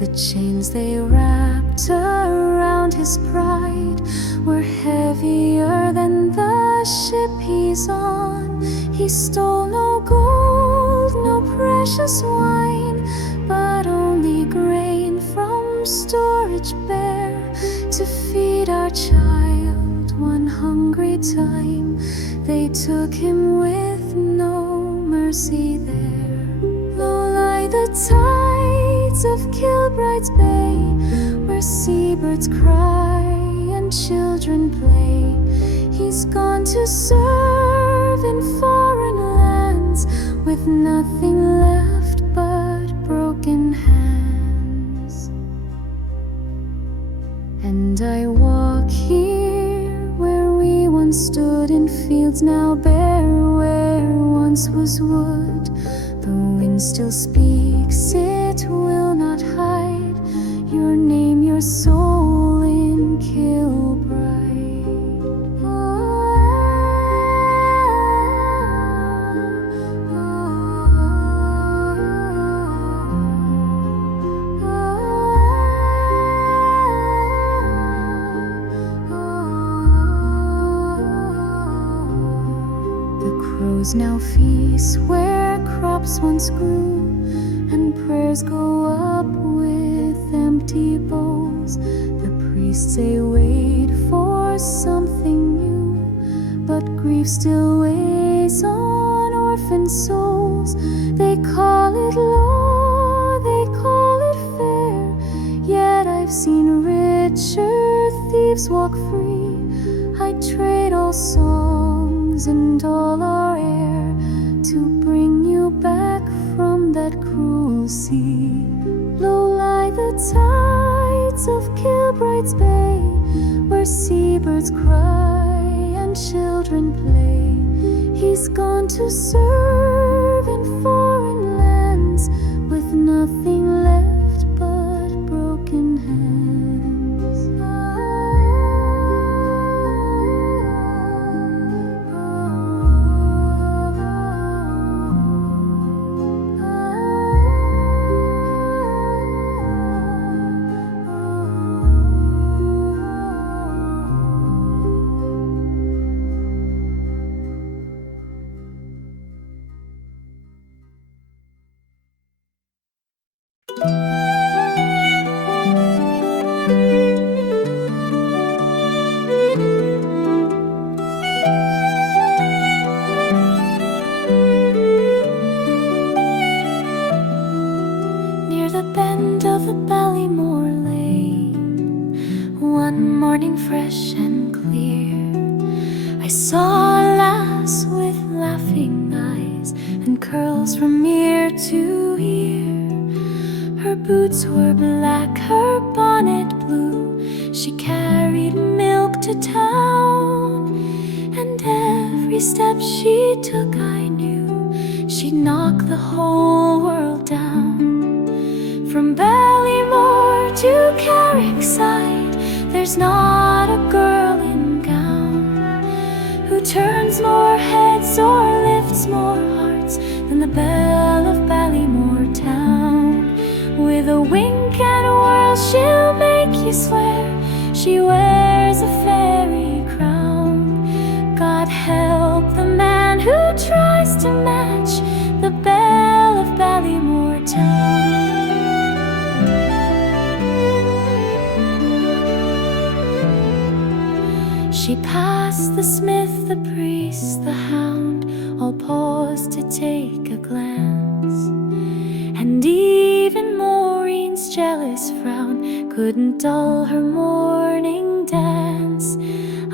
The chains they wrapped around his pride were heavier than the ship he's on. He stole no gold, no precious wine, but only grain from storage bare to feed our child one hungry time. They took him with no mercy there. Low lie the tides of Kilbrides Bay, where seabirds cry and children play. He's gone to serve in foreign lands, with nothing left but broken hands. And I walk here where we once stood, in fields now bare, where once was wood. The wind still speaks, it will not hide your name, your soul in Kilbride. Crows now feast where crops once grew, and prayers go up with empty bowls. The priests they wait for something new, but grief still weighs on orphan souls. They call it law, they call it fair, yet I've seen richer thieves walk free. I'd trade all songs and all our air to bring you back from that cruel sea. Low lie the tides of Kilbrides Bay, where seabirds cry and children play. He's gone to serve in foreign lands, with nothing left but broken hands. Near the bend of the Balmore lane, one morning fresh and clear, I saw a lass with laughing eyes and curls from ear to ear. Her boots were black, her bonnet blue. She carried milk to town, and every step she took I knew she'd knock the whole world down. From Balmore to Carrickside, there's not a girl in gown who turns more heads or lifts more hearts than the belle of Balmore town. With a wink and a whirl she'll make you swear she wears a fairy crown. God help the man who tries to match the belle of Balmore town. She passed the smith, the priest, the hound, all paused to take a glance, and even Maureen's jealous frown couldn't dull her morning dance.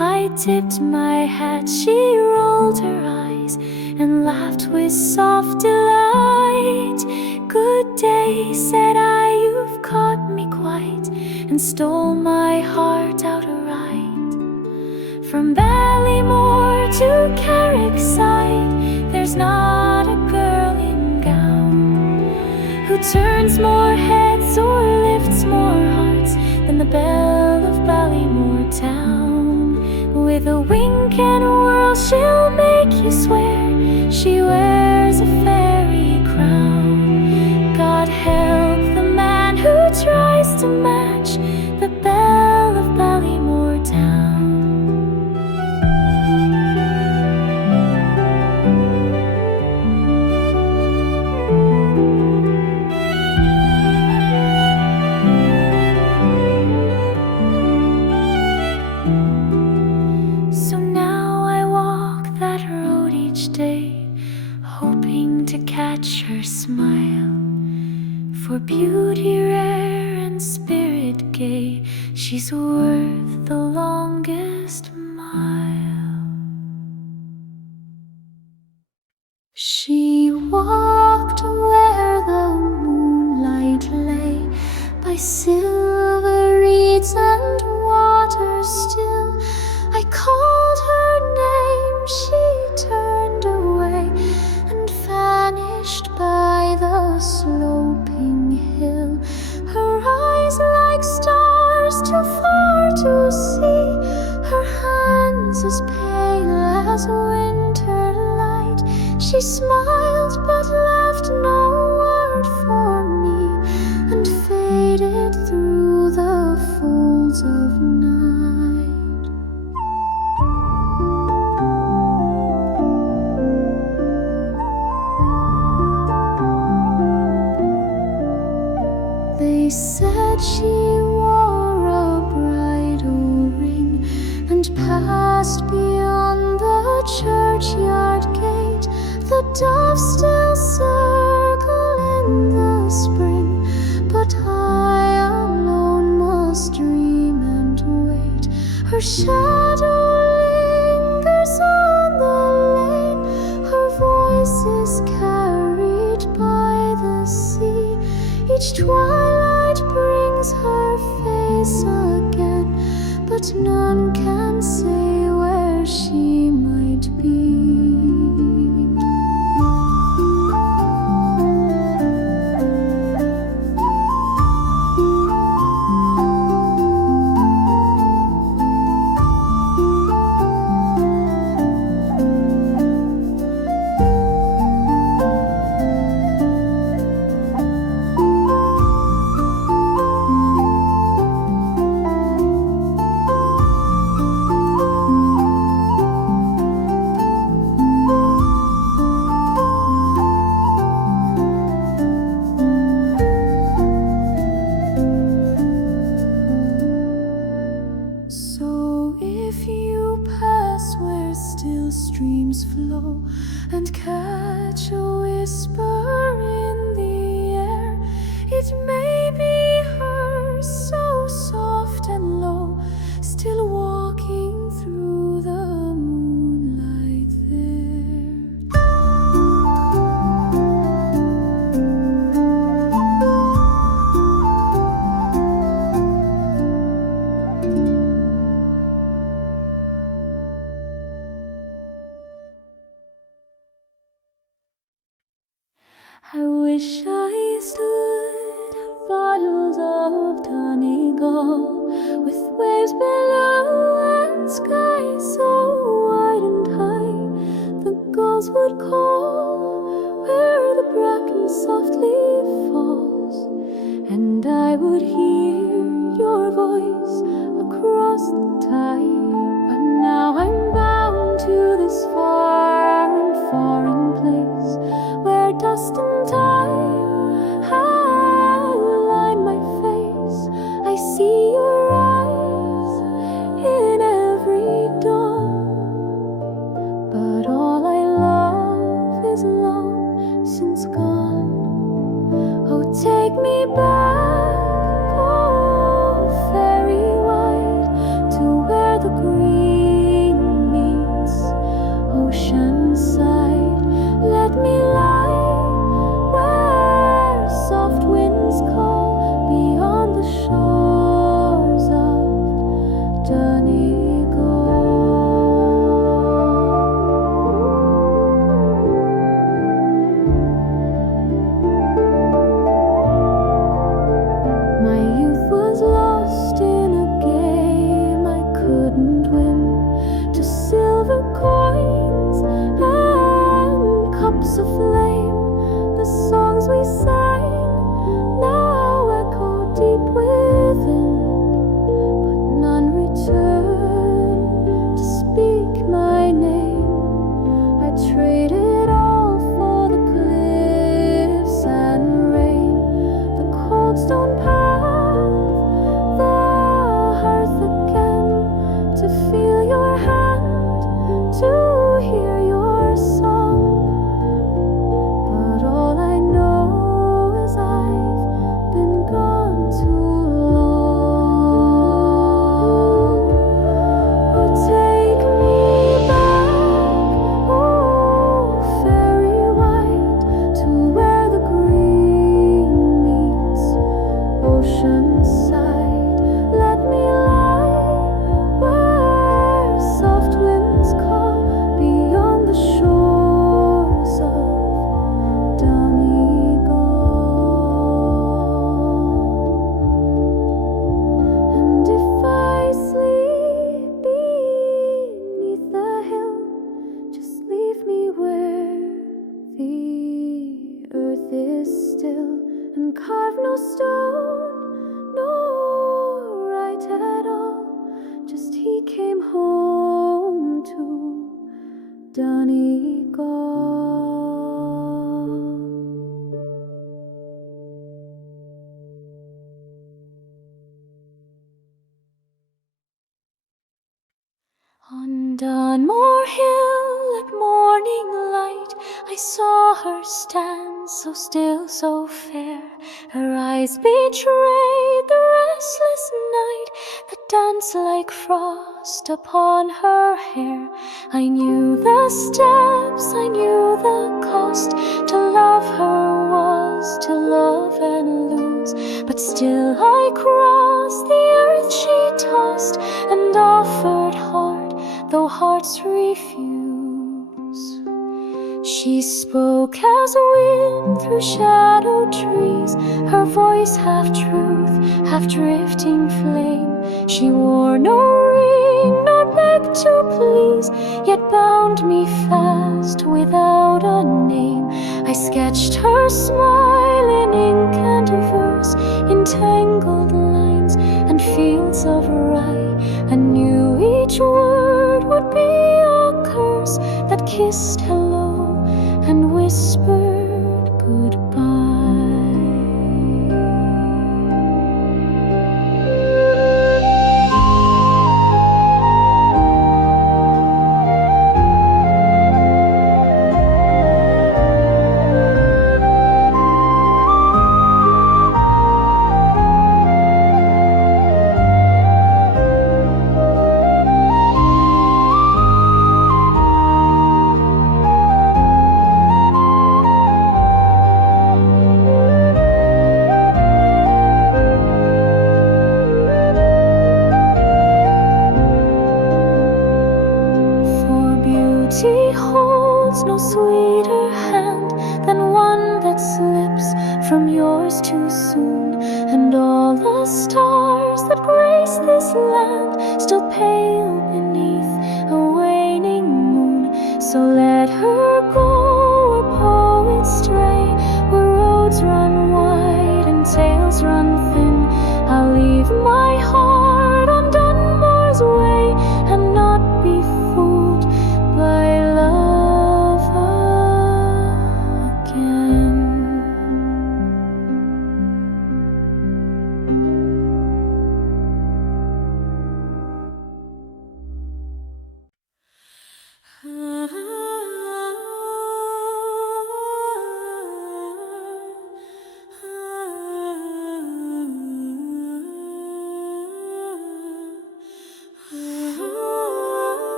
I tipped my hat, she rolled her eyes and laughed with soft delight. Good day, said I, you've caught me quite, and stole my heart outright. From Balmore to Carrickside, there's not a girl in gown who turns more heads or lifts more hearts than the belle of Balmore town. With a wink and a whirl she'll make you swear she wears a fairy crown. God help the man who tries beauty rare and spirit gay, she's worth the longest mile. She walked where the moonlight lay, by silver reeds and waters still. I called her name, she turned away and vanished by the sloping hill. Her eyes like stars too far to see, her hands as pale as winter light. She smiled but left no word for me, and faded through the folds of night. They said she wore a bridal ring and passed beyond the churchyard gate. The doves still circle in the spring, but I alone must dream and wait. Her shadow lingers on the lane, her voice is carried by the sea. Each twilight brings her face again, but none can say where she might be. So if you pass where still streams flow, and catch a whisper in the air, it may be her, so soft and low, still walking through the moonlight there. I wish I stood bottles of Donegal, with waves below and sky so wide and high. The gulls would call where the bracken softly falls, and I would hear your voice across the tide. But now I'm bound to this far and foreign place, where dust and time have lined my face. I see your eyes in every dawn, but all I love is long since gone. stone, no right at all, just he came home to Donegal. On Dymore Hill at morning light I saw her stand, so still, so fair. Her eyes betrayed the restless night that danced like frost upon her hair. I knew the steps, I knew the cost. To love her was to love and lose, but still I crossed the earth she tossed, and offered heart though hearts refuse. She spoke as wind through shadowed trees, her voice half truth, half drifting flame. She wore no ring nor begged to please, yet bound me fast without a name. I sketched her smile in ink and verse, in tangled lines and fields of rye, and knew each word would be a curse that kissed hello and whispered goodbye. Beauty holds no sweeter hand than one that slips from yours too soon, and all the stars that grace this land still pale beneath a waning moon. So let her go where poets stray, where roads run wide and tales run thin. I'll leave my heart on Dunmore's way and not be fooled by love again.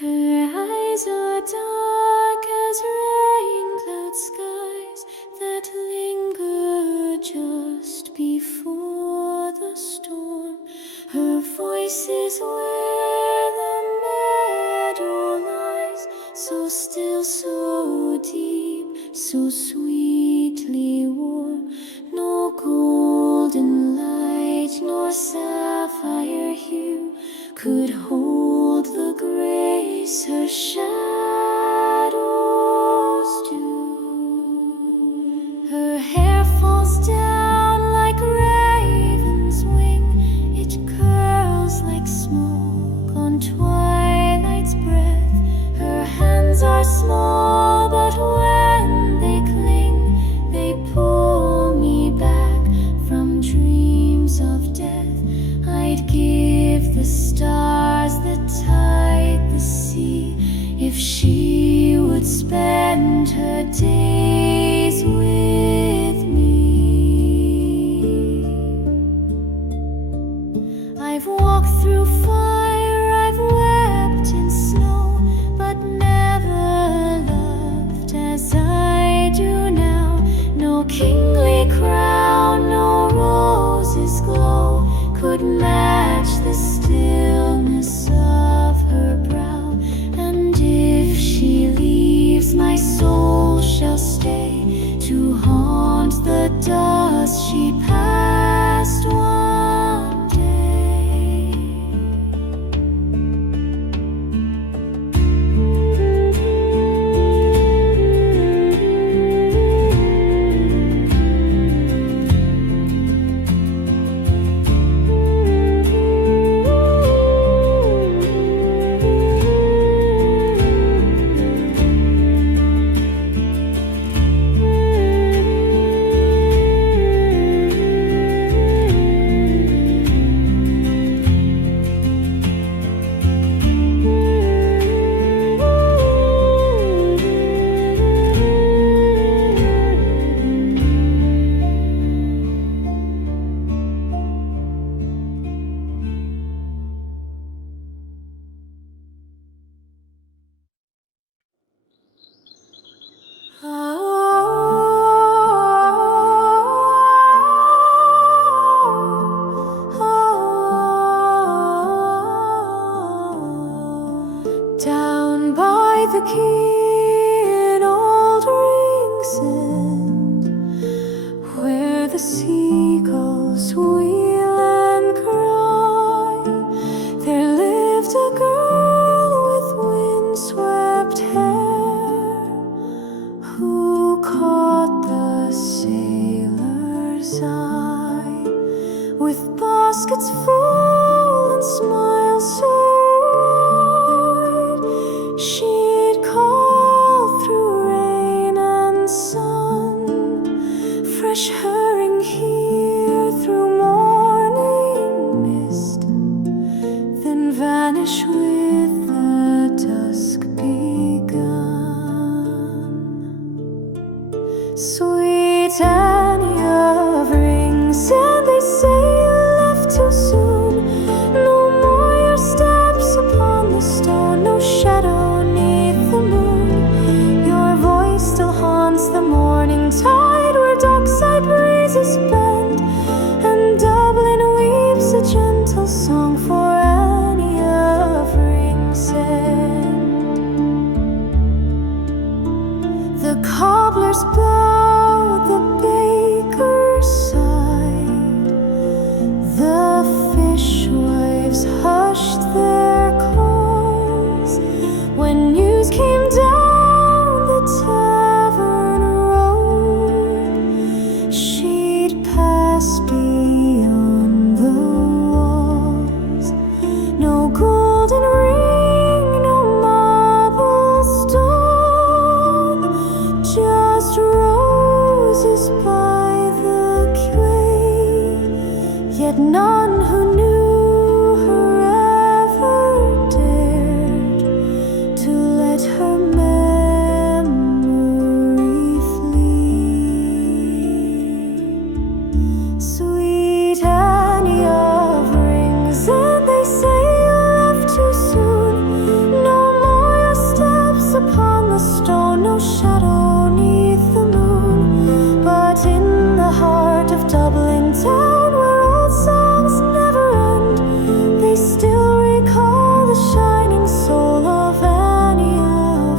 Her eyes are dark as rain-cloud skies that linger just before the storm. Her voice is where the meadow lies, so still, so deep, so sweetly warm. No golden light nor sapphire hue could hold the grace her shadows do. Her hair falls down like raven's wing, it curls like smoke on twilight's breath. Her hands are small, but when they cling, they pull me back from dreams of death. I'd give the stars that tide the sea if she would spend her days with me. I've walked through fire, I've wept in snow, but never loved as I do now. No kingly crown, no roses glow could match the stillness of her brow. And if she leaves, my soul shall the quay in old Ringsend, where the seagulls wheel and cry, there lived a girl with windswept hair, who caught the sailor's eye with baskets full and smiles so wide. She'd call through rain and sun, fresh herring here through morning mist, then vanish with the dusk begun. Sweet Annie of Ringsend, they say you left too soon. No more your steps upon the stone, no shadow 'neath the moon. Your voice still haunts the morning tide, where dockside breezes bend, and Dublin weeps a gentle song for Annie of Ringsend. The cobblers bowed, the bakers sighed, the fishwives hushed their calls, when news came down the tavern road. She'd pass beyond the walls, no golden ring, no marble stone, just roses by the quay, yet none who knew her ever dared to let her memory flee. Sweet Annie of Ringsend, they say you left too soon. No more your steps upon the stone, no shadow 'neath the moon. But in the heart of Dublin town, where old songs never end, they still recall the shining soul of Annie of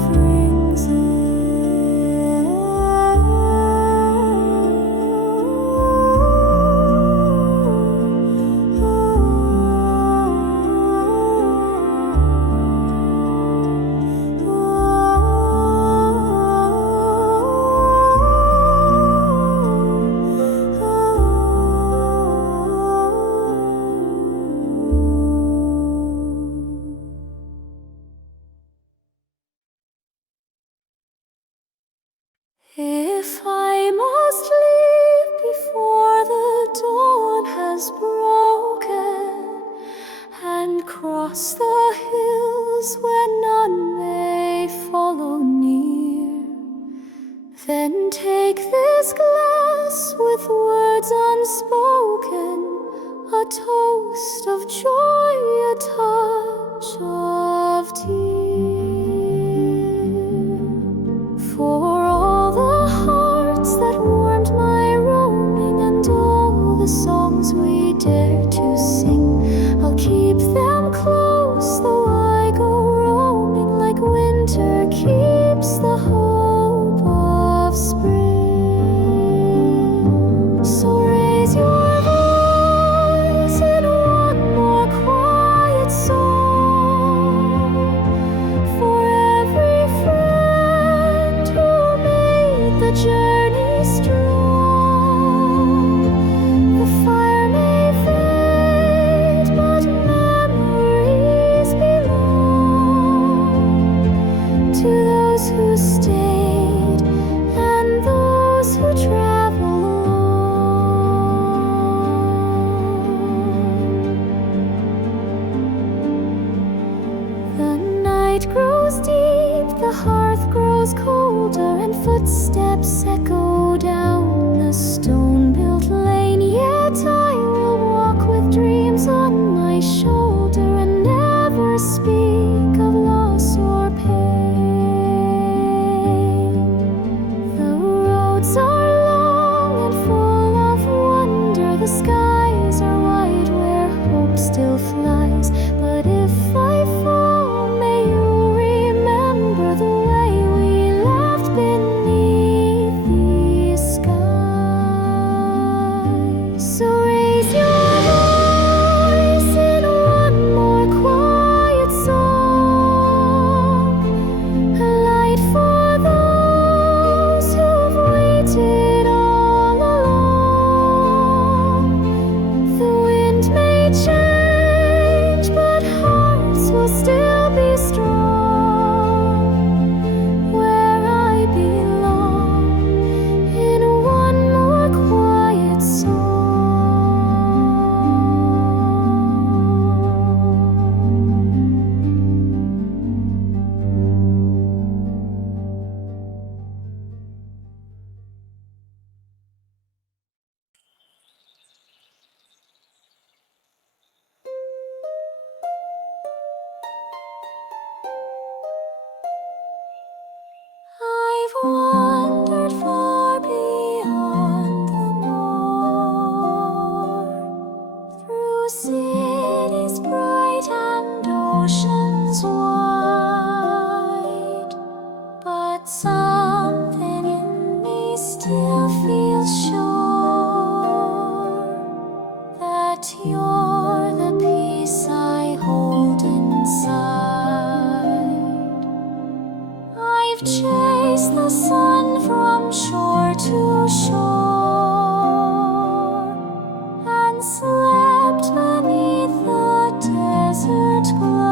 If I must leave before the dawn has broken, and cross the hills where none may follow near, then take this glass with words unspoken, a toast of joy, a touch of tear, for all the hearts that warmed my roaming, and all the songs we dared to sing. I'll keep them close though I go roaming, like winter keeps the hope of spring. So raise your voice in one more quiet song, for every friend who made the journey strong. The fire may fade, but memories belong to those who stayed and those who travel on. The night grows deep, the hearth grows colder, and footsteps echo down the stone-built lane. Yet I will walk with dreams on my shoulder, and never speak of loss or pain. The roads are long and full of wonder, the skies are wide where hope still flies. But if I fall, may you remember the oceans wide, but something in me still feels sure that you're the peace I hold inside. I've chased the sun from shore to shore and slept beneath the desert glow,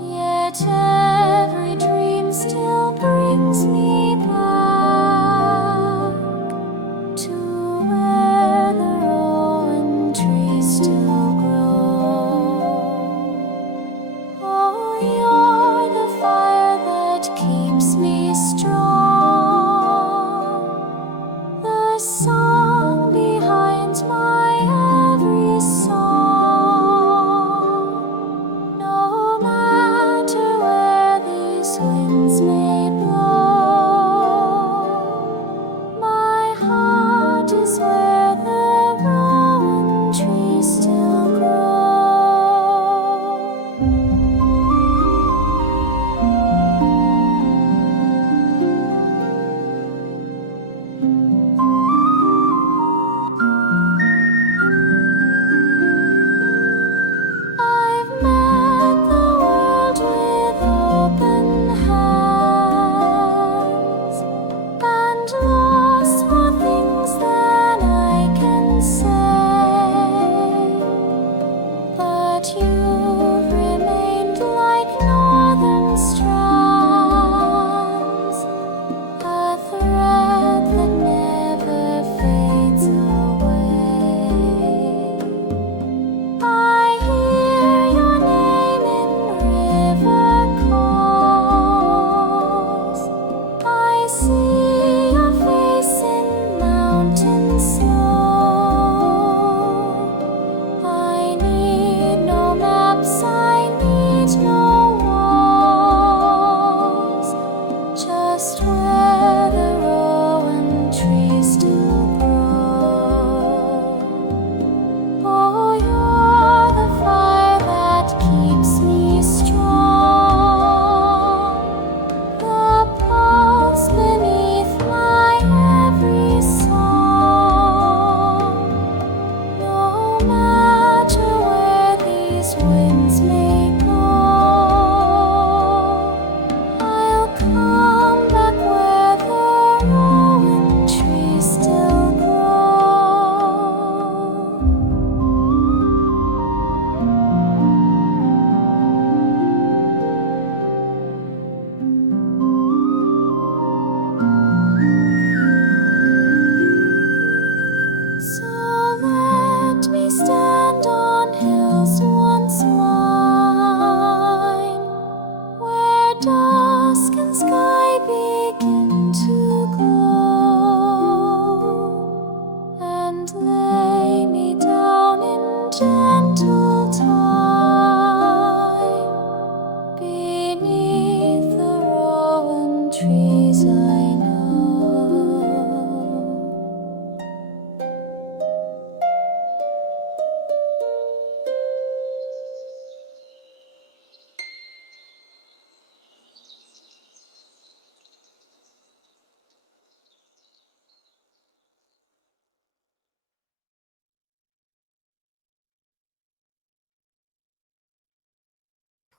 yet every dream still brings me back to where the rowan trees still grow. Oh, you're the fire that keeps me strong, the song behind my every song. No matter where these winds may blow, my heart is where the rowan trees still grow. I've met the world with open hands and lost more things than I can say, but you've remained like northern strands, a thread that never fades away. I hear your name in river calls, I see your face in mountain snow. I need no maps, I need no walls, just where the rowan trees still grow. Oh, you're the fire that keeps me strong, the pulse beneath my every song. No matter where these winds may go, I'll come back where the rowan trees still grow. So let me stand on hills once mine, where dusk and sky begin to glow, and lay me down in gentle time beneath the rowan trees I know.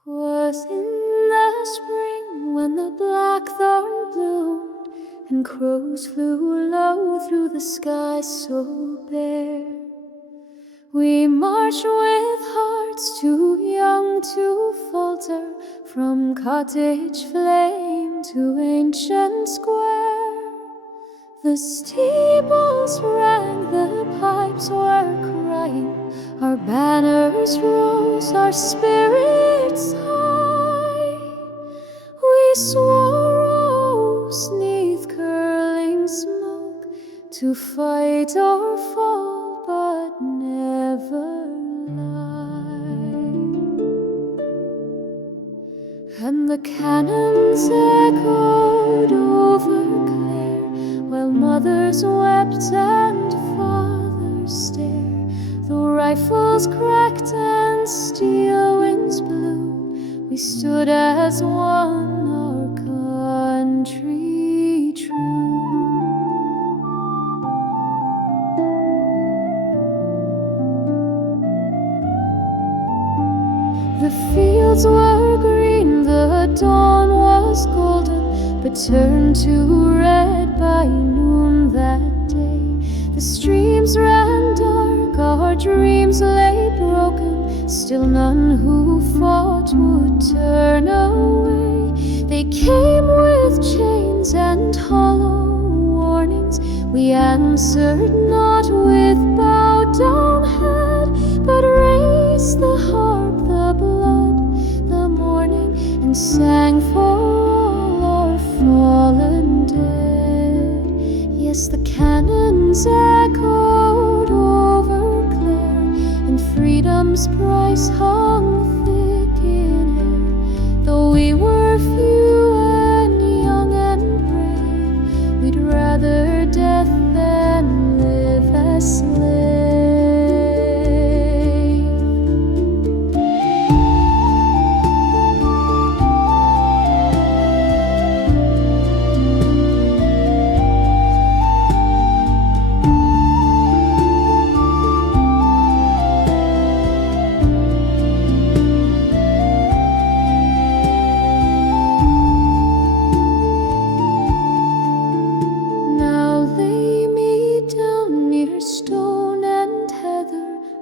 Was in the spring when the blackthorn bloomed and crows flew low through the sky so bare. We marched with hearts too young to falter, from cottage flame to ancient square. The steeples rang, the pipes were crying, our banners rose, our spirits high. We swore oaths 'neath curling smoke to fight or fall, but never lie. And the cannons echoed over Clare, while mothers wept and fathers stared. The rifles cracked and steel winds blew, we stood as one, our country true. The fields were green, the dawn was golden, but turned to red by noon that day. The streams ran dark, our dreams lay broken, still none who fought would turn away. They came with chains and hollow warnings, we answered not with bowed down head, but raised the harp, the blood, the mourning, and sang for all our fallen dead. Yes, the cannons echoed over Clare, and freedom's price hung thick in air. Though we were few and young and brave, we'd rather death than live as slaves.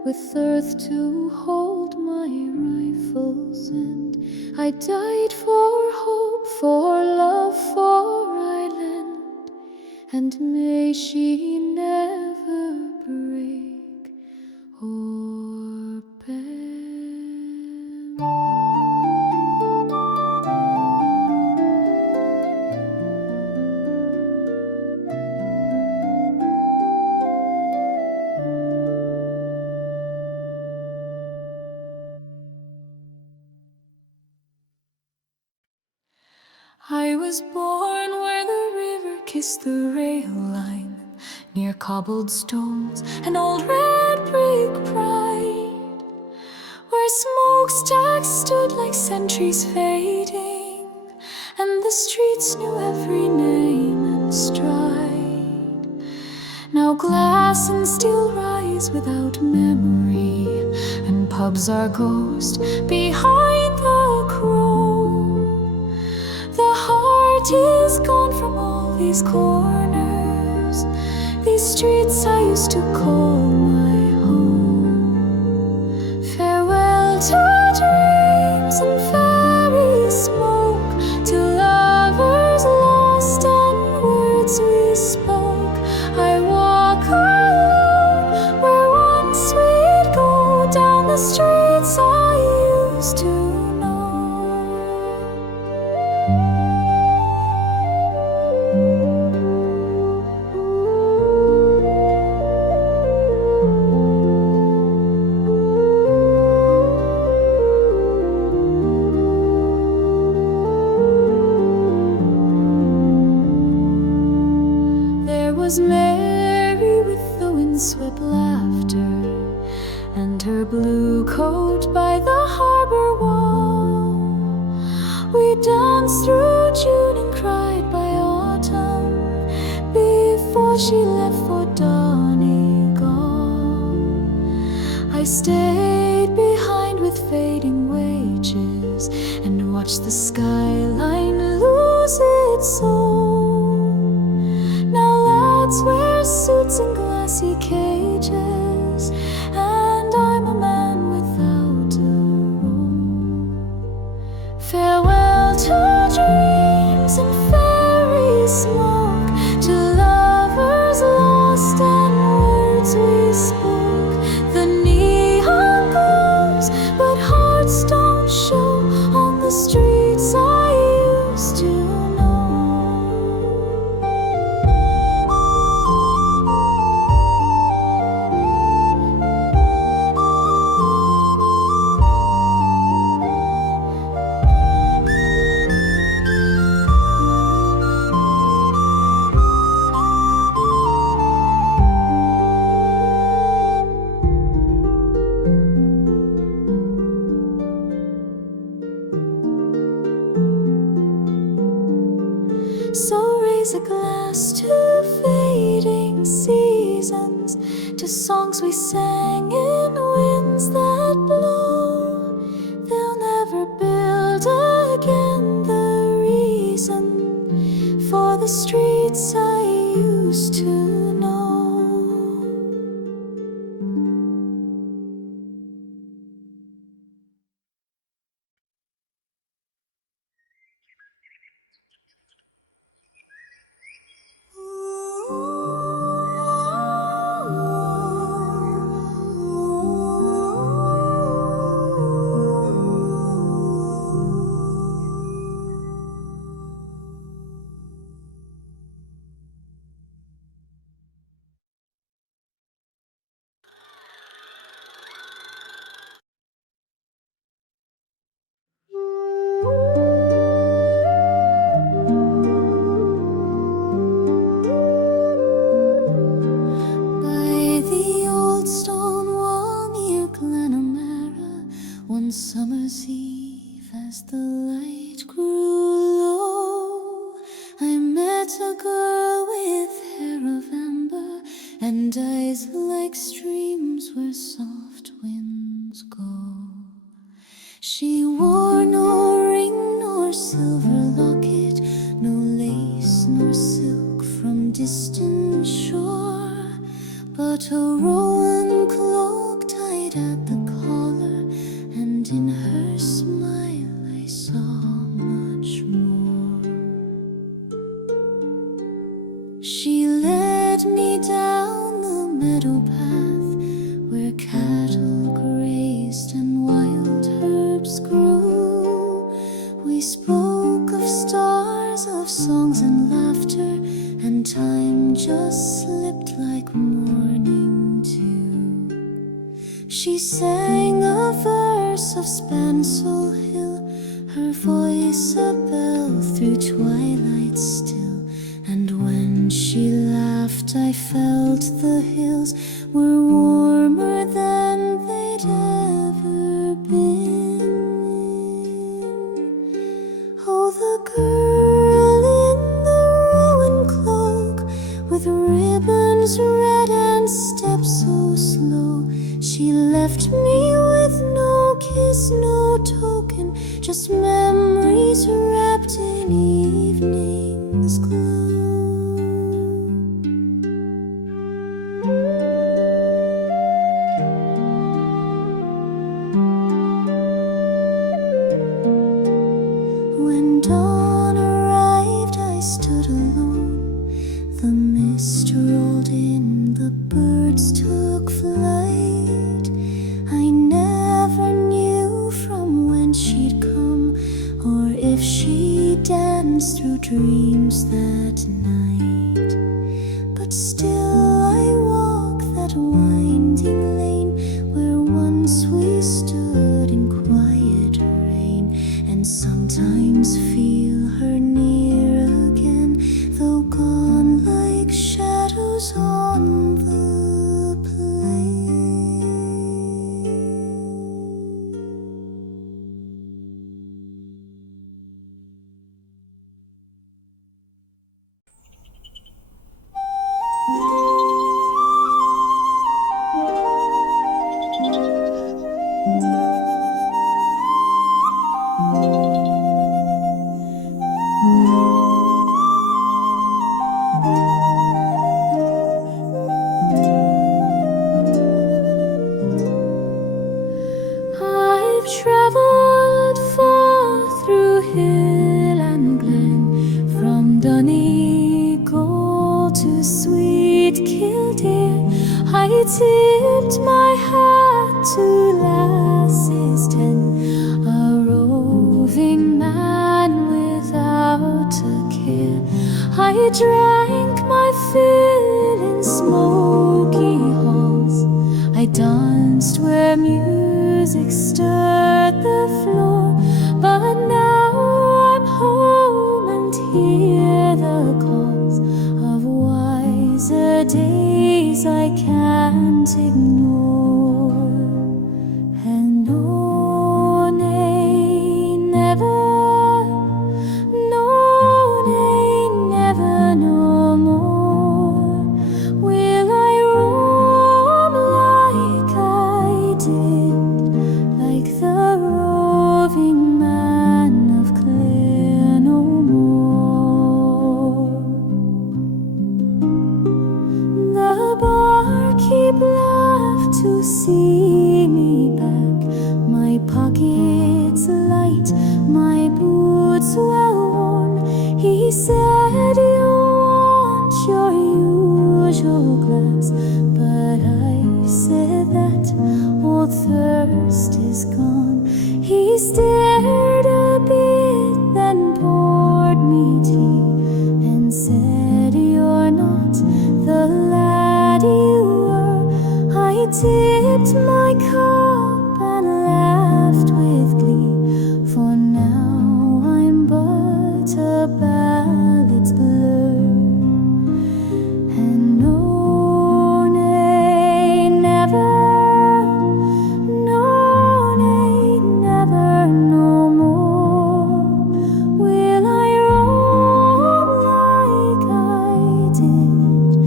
With earth to hold my rifle's end, I died for hope, for love, for Ireland, and may she never break or bend. I was born where the river kissed the rail line, near cobbled stones and old red brick pride, where smokestacks stood like sentries fading, and the streets knew every name and stride. Now glass and steel rise without memory, and pubs are ghost behind the chrome. The heart is gone from all these corners, these streets I used to call my home. Farewell to dreams and fairy smoke, to lovers lost and words we spoke. I walk alone where once we'd go, down the streets I used to. Was Mary with the windswept laughter, and her blue coat by the harbor wall. We danced through June and cried by autumn, before she left for Donegal. I stayed behind with fading wages, and watched the skyline lose its soul. Wear suits in glassy cages, and I'm a man without a role. Farewell to dreams and fairy smoke, to lovers lost and words we spoke. The neon glow So raise a glass to fading seasons, to songs we sang in winds that blow. They'll never build again the reason for the streets I used to know. One summer's eve, as the light grew low, I met a girl with hair of amber and eyes like streams where soft winds go. She wore no ring nor silver locket, no lace nor silk from distant shore, but a rowan cloak tied at the collar, and in her smile I saw much more. She led me down the meadow path where cattle grazed and wild herbs grew. We spoke of stars, of songs and laughter, and time just slipped like morning dew. She sang a verse of Spencel Hill, her voice a bell through twilight still, and when she laughed I felt the hills were warmer than they'd ever been. Oh, the girl in the rowan cloak, with ribbons red and steps so slow, she left me with no kiss, no token, just memories wrapped in evening's glow. When dawn arrived, I stood alone. The mist rolled in, the birds took flight. I never knew from whence she'd come, or if she danced through dreams that night. But still I walk that winding lane where once we stood in quiet rain, and sometimes feel her near again, though gone like shadows on the plain. I've traveled far through hill and glen, from Donegal to sweet Kildare. I tipped my hat to lasses 10, a roving man without a care. I drank my fill in smoky halls, I danced where music stirred the floor, but now I'm home and hear the calls of wiser days I can't ignore. And no, nay, never, no, nay, boots well worn. He said, "You want your usual glass," but I said that old thirst is gone. He stared a bit, then poured me tea and said, "You're not the lad you were." I tipped my cup and laughed with glee, for now I'm but a ballad's blur. And no, nay, never, no, nay, never, no more will I roam like I did,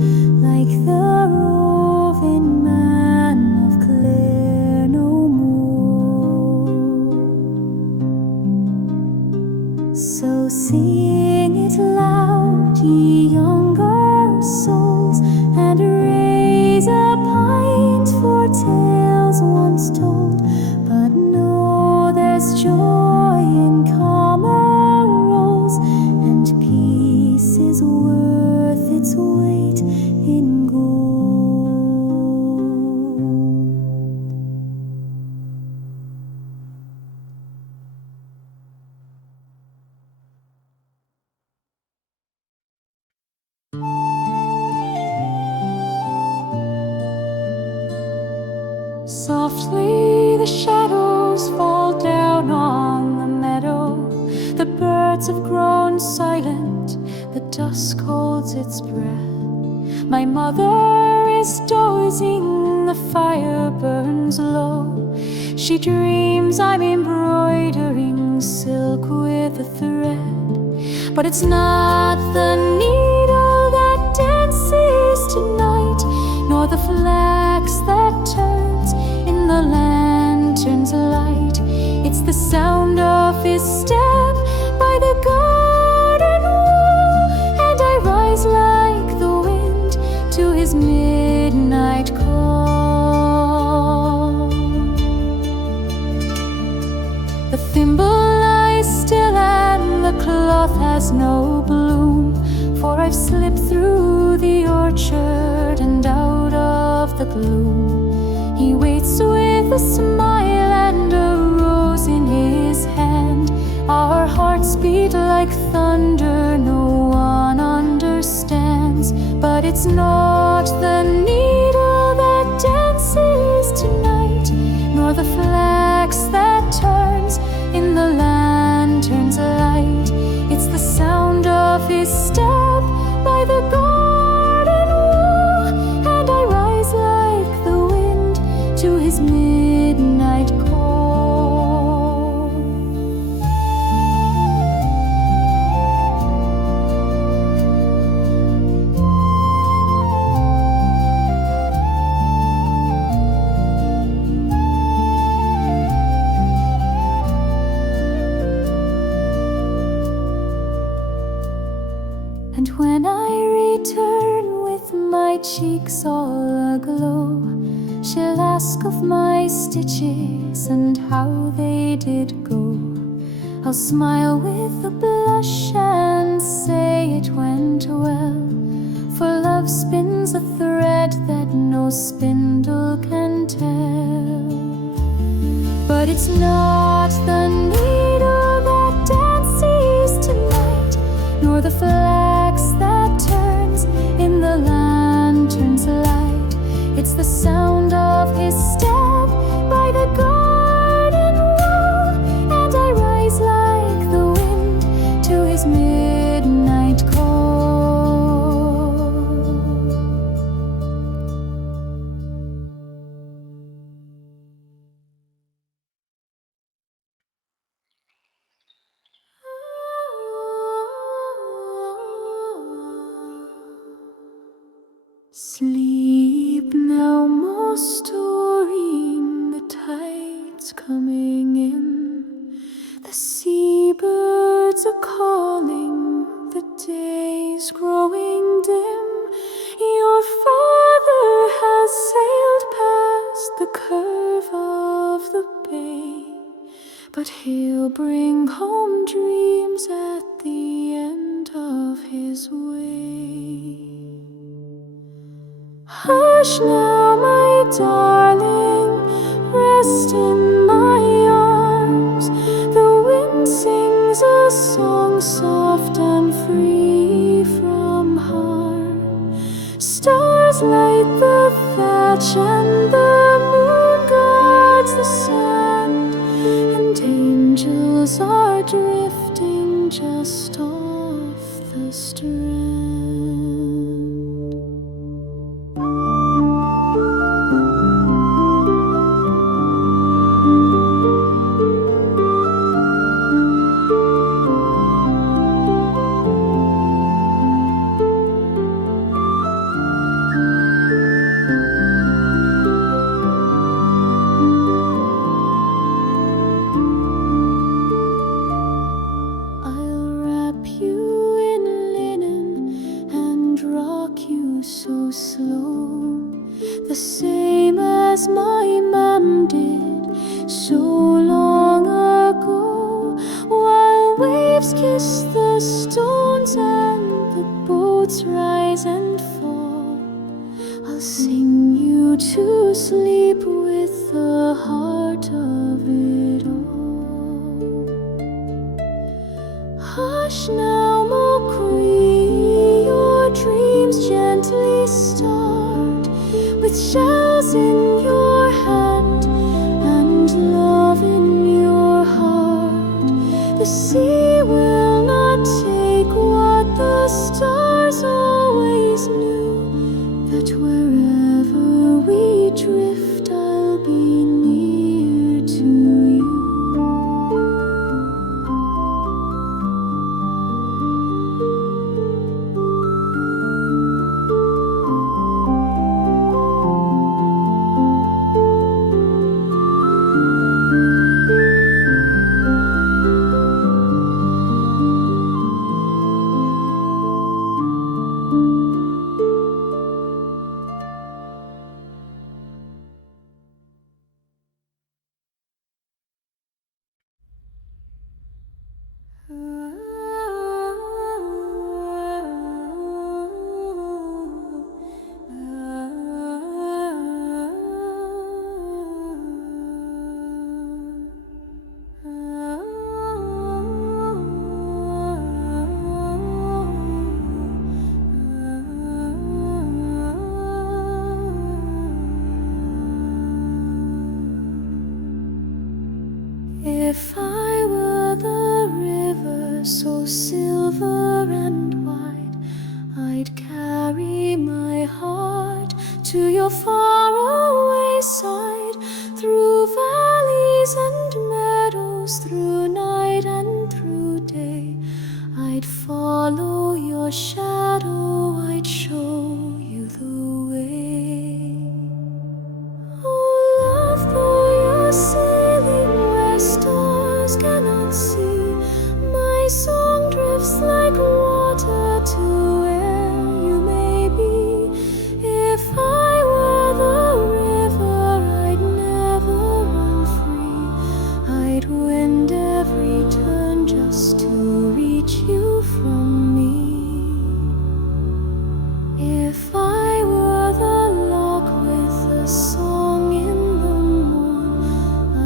like the roving man of Clare, no more. So sing it loud, ye younger souls, and raise a pint for tales once told. But know there's joy in calmer rolls, and peace is worth its weight in gold. Softly the shadows fall down on the meadow. The birds have grown silent, the dusk holds its breath. My mother is dozing, the fire burns low. She dreams I'm embroidering silk with a thread. But it's not the needle that dances tonight, nor the flax that turns in the lantern's light. It's the sound of his step by the garden wall, and I rise like the wind to his midnight call. The thimble lies still and the cloth has no bloom, for I've slipped through the orchard and out of the gloom. He waits with a smile and a rose in his hand. Our hearts beat like thunder, no one understands. But it's not the needle that dances tonight, nor the flax that turns in the lantern's light. It's the sound of his step by the garden wall, and I rise like the wind to his midnight call. And when I return with my cheeks all aglow, she'll ask of my stitches and how they did go. I'll smile with a blush and say it went well, for love spins a thread that no spindle can tell. But it's not the needle that dances tonight, nor the flax that turns in the lantern's light. It's the sound of his step by the garden wall, and I rise like the wind to his midnight call. Sleep now, most Doreen, the tide's coming in. The seabirds are calling, the day's growing dim. Your father has sailed past the curve of the bay, but he'll bring home dreams at the end of his way. Hush now, my darling, rest in my arms. The wind sings a song soft and free from harm. Stars light the thatch and the moon guards the sand, and angels are drifting just off the strand. So slow, the same as my mam did so long ago, while waves kiss the stones and the boats rise and fall. I'll sing you to sleep with the heart of it all. Hush now, Mokri, your dreams gently start, with shells in your hand and love in your heart. The sea will not take what the stars always knew, that wherever we drift, I'll be near to you. If I were the river so silver and wide, I'd carry my heart to your faraway side, through valleys and meadows, through night and through day. I'd follow your shadow, I'd show you the way. Oh, love, though you're sailing where stars cannot see, my song drifts like water to where you may be. If I were the river, I'd never run free. I'd wend every turn just to reach you from me. If I were the lark with a song in the morn,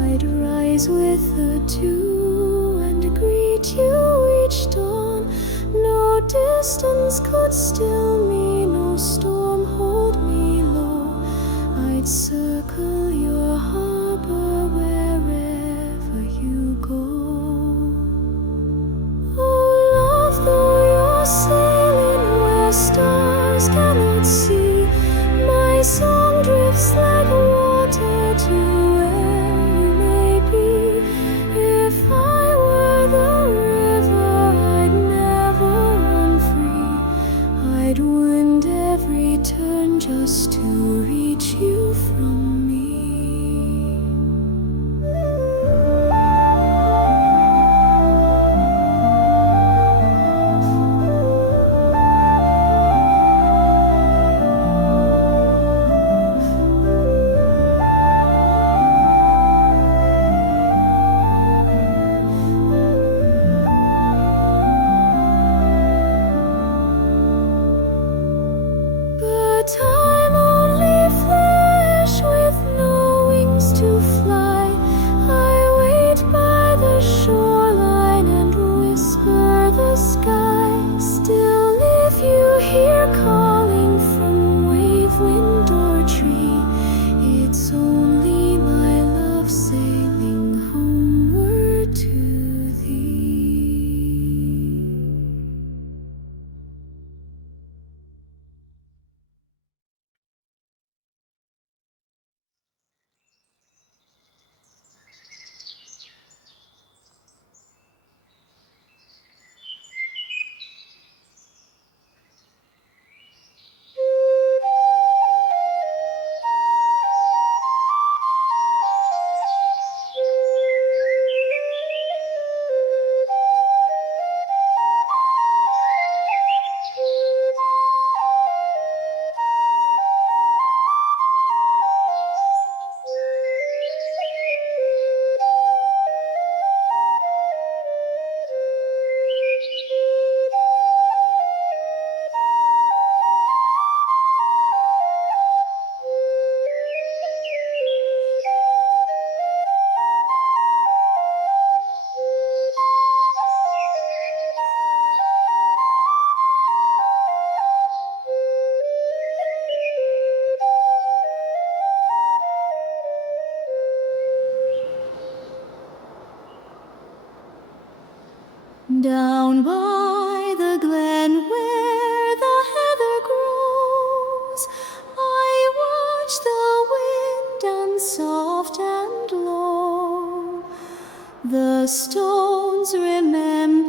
I'd rise with the dew and greet you each dawn. No distance could still me, no storm hold me low. I'd circle your harbor wherever you go. Oh, love, though you're sailing where stars cannot see, my song drifts like water to where you may be. If I were the river, I'd never run free. I'd wend every turn just to reach you from me. Down by the glen where the heather grows, I watch the wind dance soft and low. The stones remember,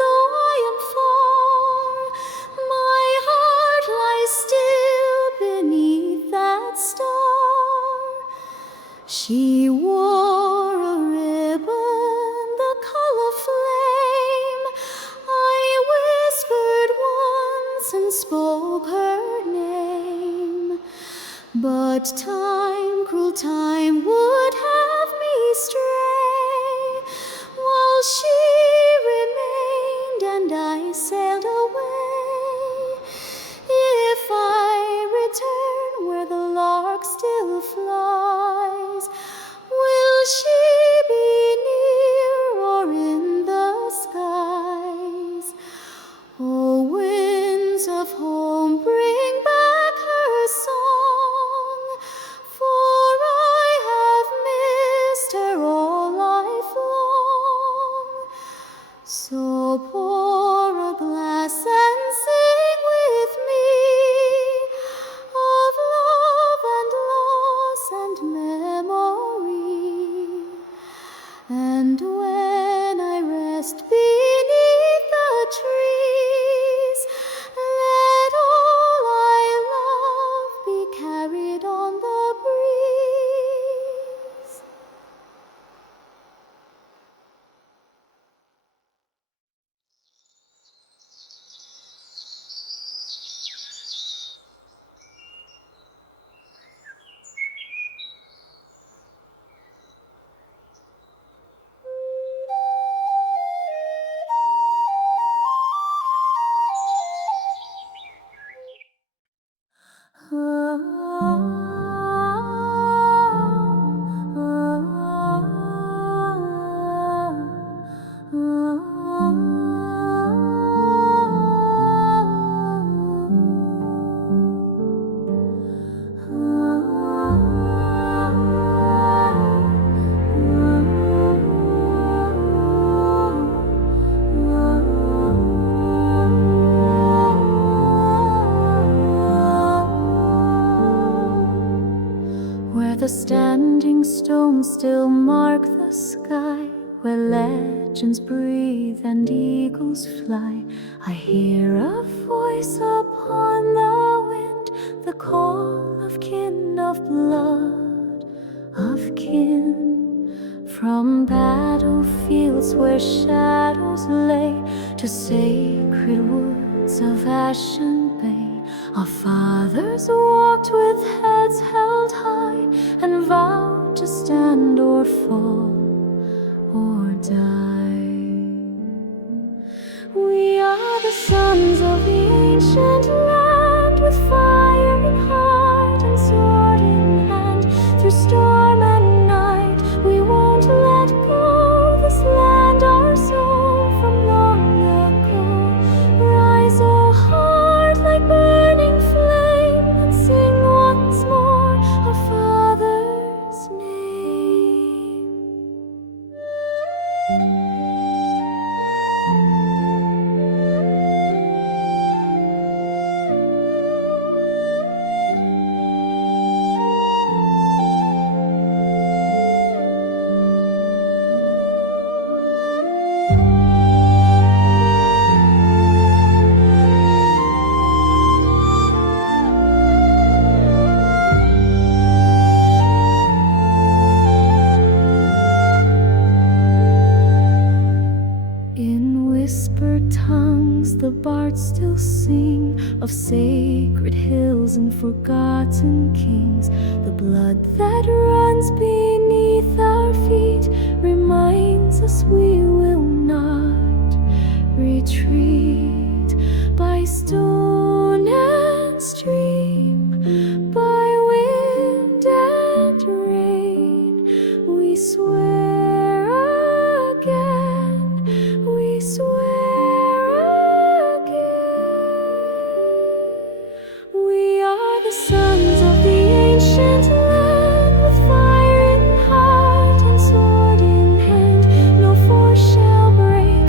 though I am far, my heart lies still beneath that star. She wore a ribbon the color flame. I whispered once and spoke her name, but time, cruel time, would have me stray, while she remained and I sailed away. If I return where the lark still flies, will she be near or in the skies? Oh, winds of home, bring back her song, for I have missed her all life long. So pour a glass and sing with me of love and loss and memory. And when I rest beneath the trees, let all I love be carried on the breeze. Where the standing stones still mark the sky, where legends breathe and eagles fly, I hear a voice upon the wind, the call of kin, of blood, of kin. From battlefields where shadows lay to sacred woods of ashen bay, our fathers walked with heads held high and vowed to stand or fall or die. We are the sons of the ancient land, with fire in heart and sword in hand. Through storm and night we won't let go this land, our soul from long ago. Rise, O heart, like burning flame, and sing once more our Father's name. In whispered tongues the bards still sing of sacred hills and forgotten kings. The blood that runs beneath our feet reminds us we will not retreat. By stone and stream, by wind and rain, we swear again, we swear again. We are the sons of the ancient land, with fire in heart and sword in hand. No force shall break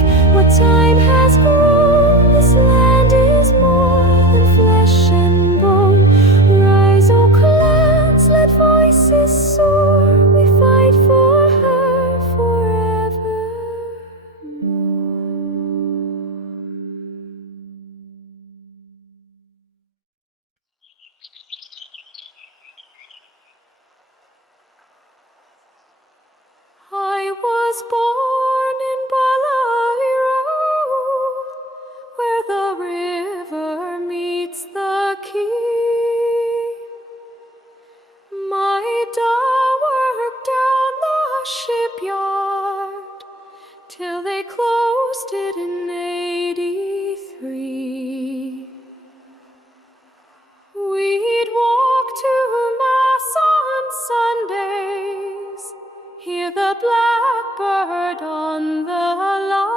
hard on the line.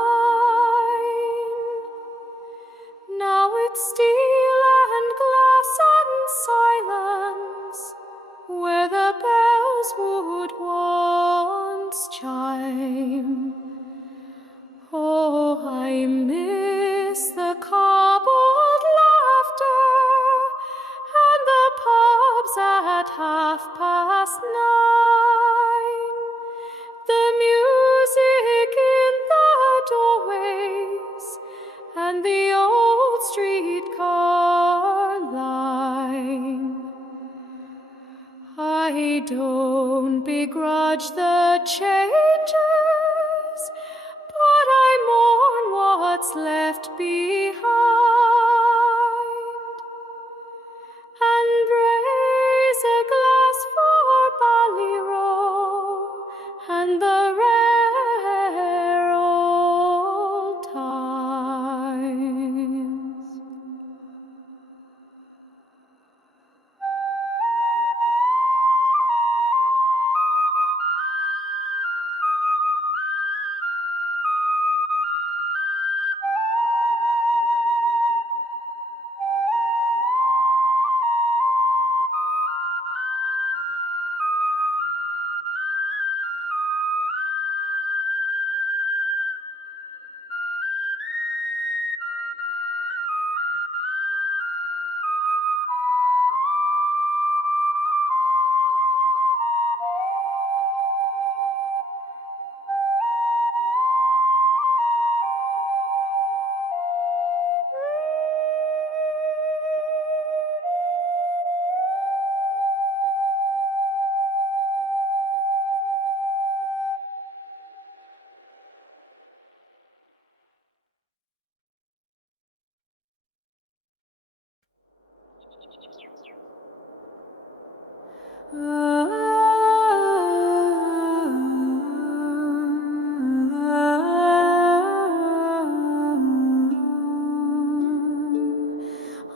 Now it's steel and glass and silence, where the bells would once chime. Oh, I miss the cobbled laughter and the pubs at 9:30. The music in the doorways and the old streetcar line. I don't begrudge the changes, but I mourn what's left behind, and raise a glass for Ballyroe and the rare old times.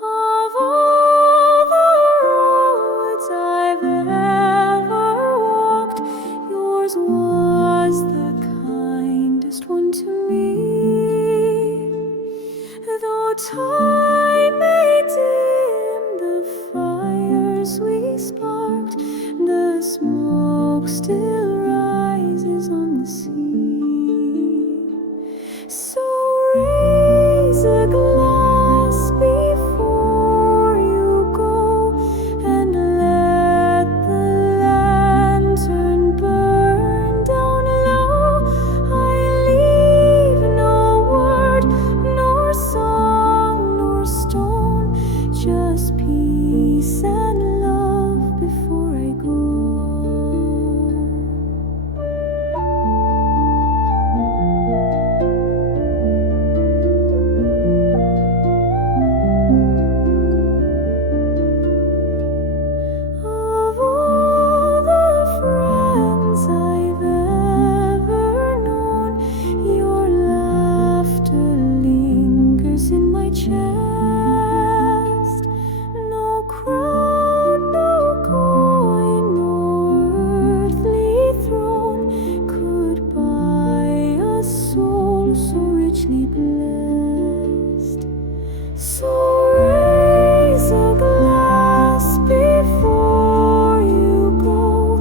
Of all the roads I've ever walked, yours was the kindest one to me. Though time may dim the fires we sparked, the smoke still rises on the sea. So raise a glass before you go, and let the lantern burn down low. I leave no word, nor song, nor stone, just peace and love before I go. Of all the friends I've ever known, your laughter lingers in my chest. No crown, no coin, no earthly throne could buy a soul so richly blessed. So raise a glass before you go,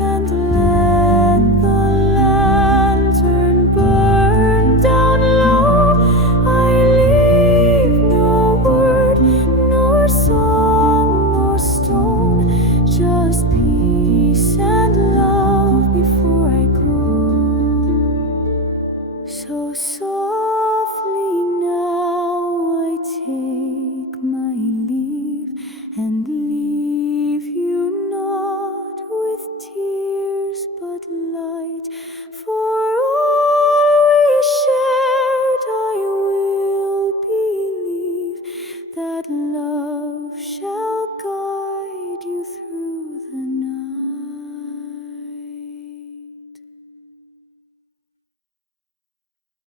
and let the lantern burn down low. I leave no word, nor song, nor stone, just peace and love before I go. So